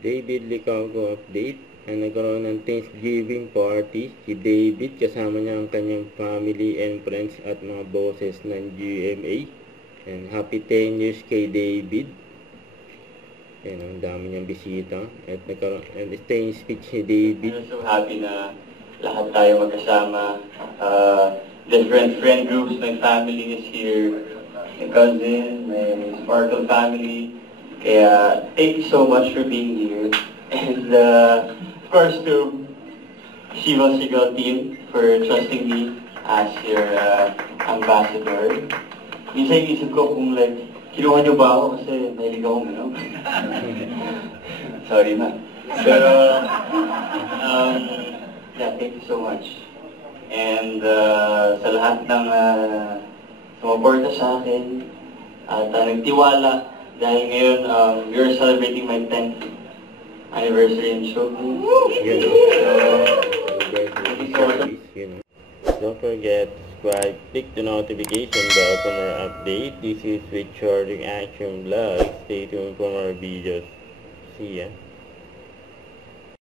David Licauco update. Nagkaroon ng Thanksgiving party si David kasama niya ang kanyang family and friends at mga bosses ng GMA. And happy 10 years kay David. Yan, ang dami niyang bisita. At nagkaroon and staying speech si David. I'm so happy na lahat tayo magkasama. Different friend groups, my family is here. My cousin, my Sparkle family. Kaya thank you so much for being here. And of course to Shiva Sigal team for trusting me as your ambassador. Minsan isip ko kung like, kinuha niyo ba ako kasi mahilig ako uminom? Sorry na. Pero, yeah, thank you so much. And sa lahat ng sumuporta sa akin at nagtiwala dahil ngayon we're celebrating my 10th anniversary in showbiz. Don't forget to subscribe, click the notification bell for more updates. This is Richard Action Vlog. Stay tuned for more videos. See ya.